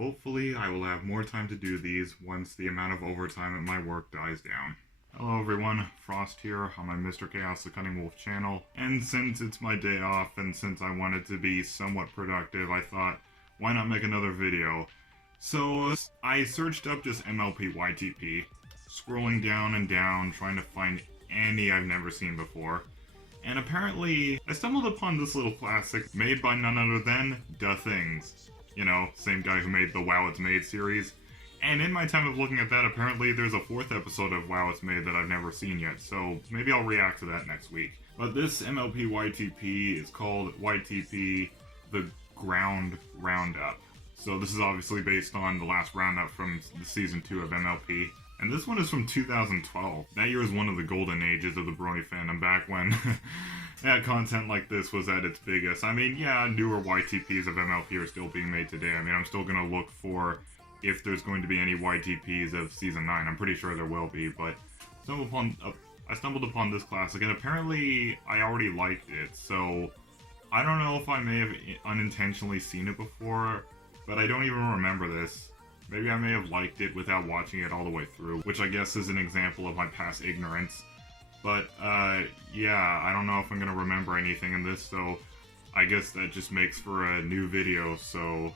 Hopefully, I will have more time to do these once the amount of overtime at my work dies down. Hello everyone, Frost here on my Mr. Chaos the Cunning Wolf channel, and since it's my day off and since I wanted to be somewhat productive, I thought, why not make another video? So, I searched up just MLP YTP, scrolling down and down, trying to find any I've never seen before, and apparently, I stumbled upon this little classic made by none other than Da Things. You know, same guy who made the Wow It's Made series. And in my time of looking at that, apparently there's a 4th episode of Wow It's Made that I've never seen yet, so maybe I'll react to that next week. But this MLP YTP is called YTP The Ground Roundup. So this is obviously based on the last Roundup from the Season 2 of MLP. And this one is from 2012. That year is one of the golden ages of the Brony fandom, back when yeah, content like this was at its biggest. I mean, yeah, newer YTPs of MLP are still being made today. I mean, I'm still gonna look for if there's going to be any YTPs of Season 9. I'm pretty sure there will be, but I stumbled upon this classic, and apparently I already liked it, so I don't know if I may have unintentionally seen it before, but I don't even remember this. Maybe I may have liked it without watching it all the way through, which I guess is an example of my past ignorance. But, yeah, I don't know if I'm gonna remember anything in this, so I guess that just makes for a new video, so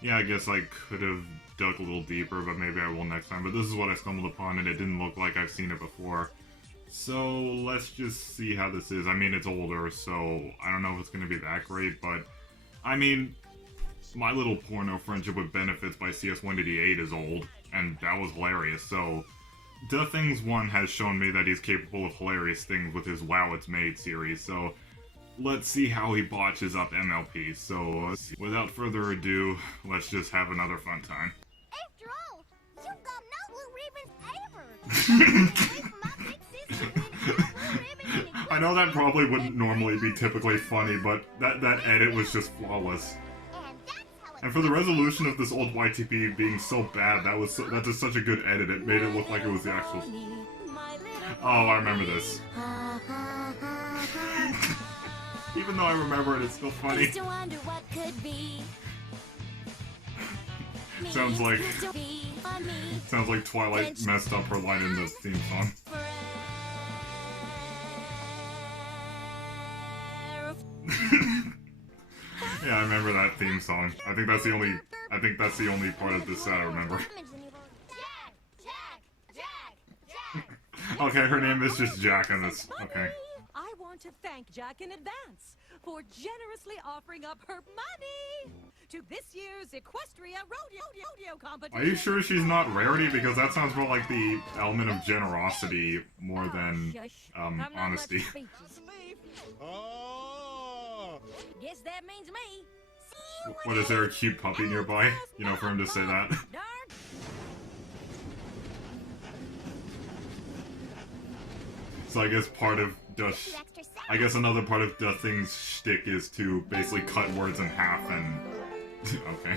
yeah, I guess I could have dug a little deeper, but maybe I will next time. But this is what I stumbled upon, and it didn't look like I've seen it before. So, let's just see how this is. I mean, it's older, so I don't know if it's gonna be that great, but I mean, My Little Porno Friendship with Benefits by CS188 is old, and that was hilarious, so Da Things 1 has shown me that he's capable of hilarious things with his Wow It's Made series, so let's see how he botches up MLP. So, without further ado, let's just have another fun time. After all, you got no blue ribbons ever! I know that probably wouldn't normally be typically funny, but that edit was just flawless. And for the resolution of this old YTP being so bad, that's just such a good edit. It made it look like it was the actual... Oh, I remember this. Even though I remember it, it's still funny. Sounds like Twilight messed up her line in the theme song. Yeah, I remember that theme song. I think that's the only part of this set I remember. Okay, her name is just Jack in this. Okay. I want to thank Jack in advance for generously offering up her money to this year's Equestria Rodeo competition. Are you sure she's not Rarity? Because that sounds more like the element of generosity more than honesty. Guess that means me. What, is there a cute puppy nearby? You know, for him to say that. So I guess another part of Da Thing's shtick is to basically cut words in half and... okay.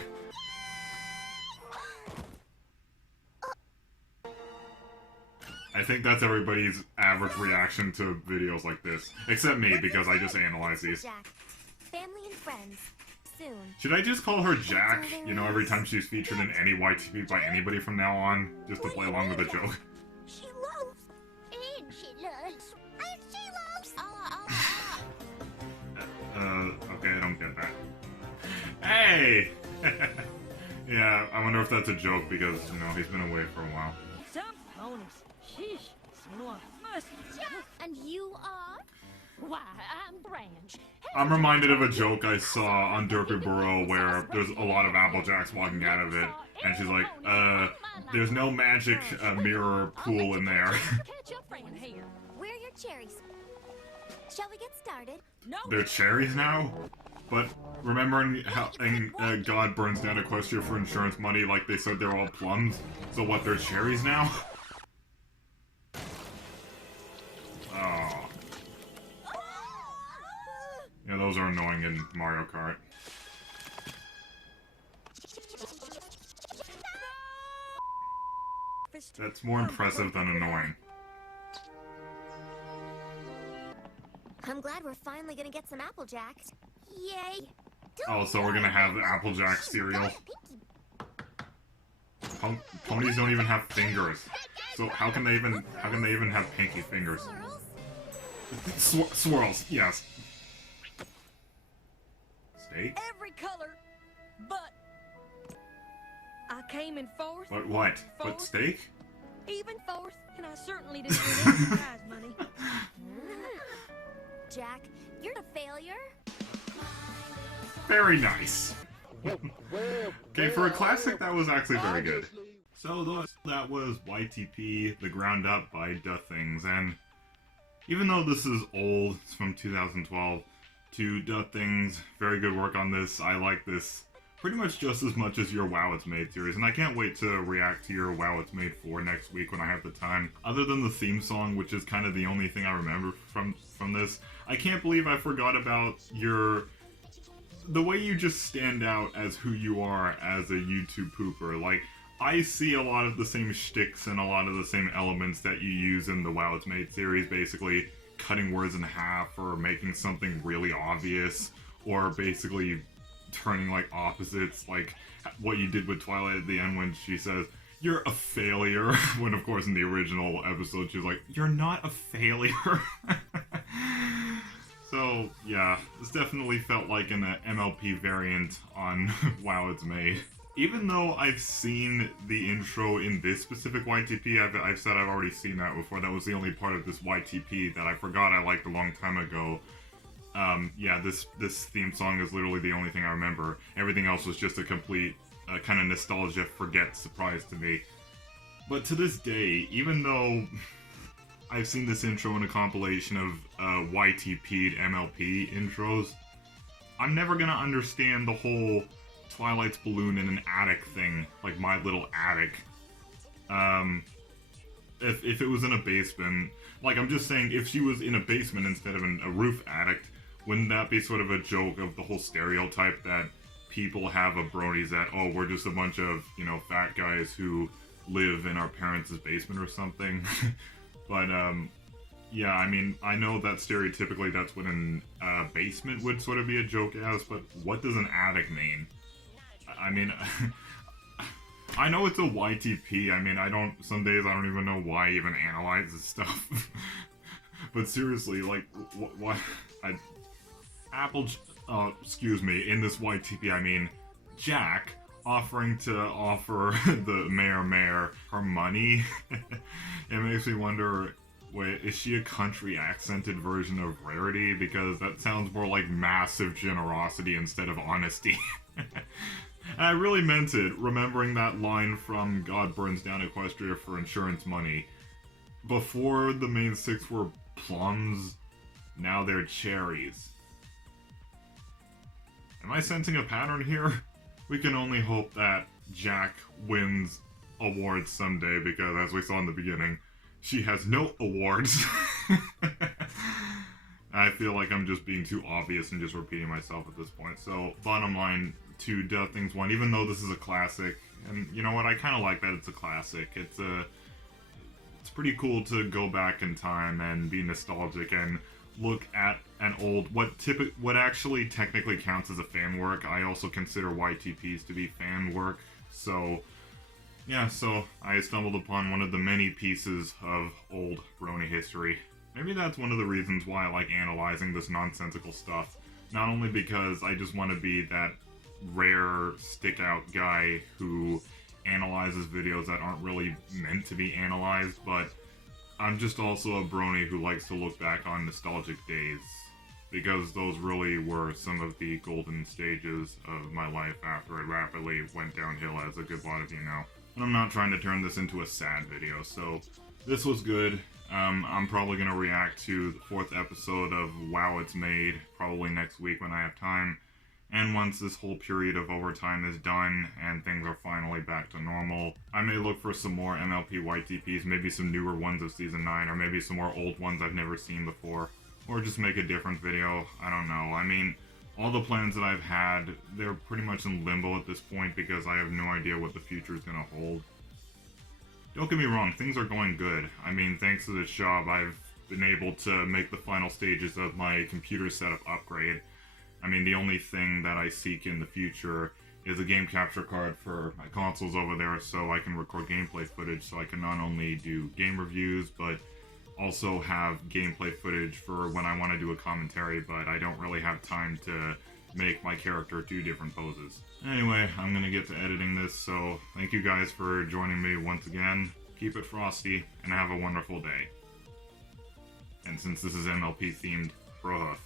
I think that's everybody's average reaction to videos like this. Except me, because I just analyze these. Family and friends. Soon. Should I just call her Jack, you know, every time she's featured in any YTP by anybody from now on? Just to play along with the joke. She loves. And she loves. And she loves. Okay, I don't get that. Hey! Yeah, I wonder if that's a joke because, you know, he's been away for a while. Some ponies. Sheesh. And you are? Why, I'm Branch. I'm reminded of a joke I saw on Derpy Burrow where there's a lot of Applejacks walking out of it, and she's like, there's no magic mirror pool in there. Catch your friend here. Where are your cherries? Shall we get started? No. They're cherries now? But remembering how God burns down Equestria for insurance money like they said they're all plums? So what, they're cherries now? Oh. Yeah, those are annoying in Mario Kart. That's more impressive than annoying. I'm glad we're finally gonna get some Applejacks. Yay! Oh, so we're gonna have Applejack cereal. Ponies don't even have fingers. So how can they even have pinky fingers? Swirls, yes. Steak? Every color, but I came in fourth. But what? But Fourth, steak? even fourth, and I certainly didn't win any prize money. Jack, you're a failure. Very nice. Okay, for a classic, that was actually very good. So that was YTP, The Roundup by Things, and even though this is old, it's from 2012, to Things, very good work on this. I like this pretty much just as much as your Wow It's Made series, and I can't wait to react to your Wow It's Made 4 next week when I have the time. Other than the theme song, which is kind of the only thing I remember from this, I can't believe I forgot about the way you just stand out as who you are as a YouTube pooper. Like, I see a lot of the same shticks and a lot of the same elements that you use in the Wow It's Made series, basically cutting words in half or making something really obvious, or basically turning like opposites, like what you did with Twilight at the end when she says, "You're a failure," when of course in the original episode she was like, "You're not a failure." So yeah, this definitely felt like an MLP variant on Wow It's Made. Even though I've seen the intro in this specific YTP, I've said I've already seen that before. That was the only part of this YTP that I forgot I liked a long time ago. Yeah, this theme song is literally the only thing I remember. Everything else was just a complete kind of nostalgia forget surprise to me. But to this day, even though I've seen this intro in a compilation of YTP'd MLP intros, I'm never gonna understand the whole Twilight's balloon in an attic thing, like My Little Attic. If it was in a basement, like I'm just saying, if she was in a basement instead of in a roof attic, wouldn't that be sort of a joke of the whole stereotype that people have of bronies that, oh, we're just a bunch of, you know, fat guys who live in our parents' basement or something? But, yeah, I mean, I know that stereotypically that's what a basement would sort of be a joke as, but what does an attic mean? I mean, I know it's a YTP, I mean, some days I don't even know why I even analyze this stuff. But seriously, like, why, excuse me, in this YTP, I mean, Jack offering to offer the mayor her money. It makes me wonder, wait, is she a country accented version of Rarity? Because that sounds more like massive generosity instead of honesty. And I really meant it, remembering that line from God Burns Down Equestria for insurance money. Before the main six were plums, now they're cherries. Am I sensing a pattern here? We can only hope that Jack wins awards someday, because as we saw in the beginning, she has no awards. I feel like I'm just being too obvious and just repeating myself at this point. So, bottom line, to Things 1, even though this is a classic, and you know what, I kind of like that it's a classic. It's pretty cool to go back in time and be nostalgic and look at an old, what actually technically counts as a fan work. I also consider YTPs to be fan work. So yeah, so I stumbled upon one of the many pieces of old brony history. Maybe that's one of the reasons why I like analyzing this nonsensical stuff. Not only because I just want to be that rare stick-out guy who analyzes videos that aren't really meant to be analyzed, but I'm just also a brony who likes to look back on nostalgic days, because those really were some of the golden stages of my life after it rapidly went downhill, as a good lot of you know. And I'm not trying to turn this into a sad video, so this was good. I'm probably going to react to the 4th episode of Wow It's Made, probably next week when I have time. And once this whole period of overtime is done and things are finally back to normal, I may look for some more MLP YTPs, maybe some newer ones of Season 9, or maybe some more old ones I've never seen before. Or just make a different video, I don't know. I mean, all the plans that I've had, they're pretty much in limbo at this point because I have no idea what the future is going to hold. Don't get me wrong, things are going good. I mean, thanks to this job, I've been able to make the final stages of my computer setup upgrade. I mean, the only thing that I seek in the future is a game capture card for my consoles over there, so I can record gameplay footage, so I can not only do game reviews, but also have gameplay footage for when I want to do a commentary, but I don't really have time to make my character do different poses. Anyway, I'm gonna get to editing this, so thank you guys for joining me once again. Keep it frosty, and have a wonderful day. And since this is MLP themed, Rohuff.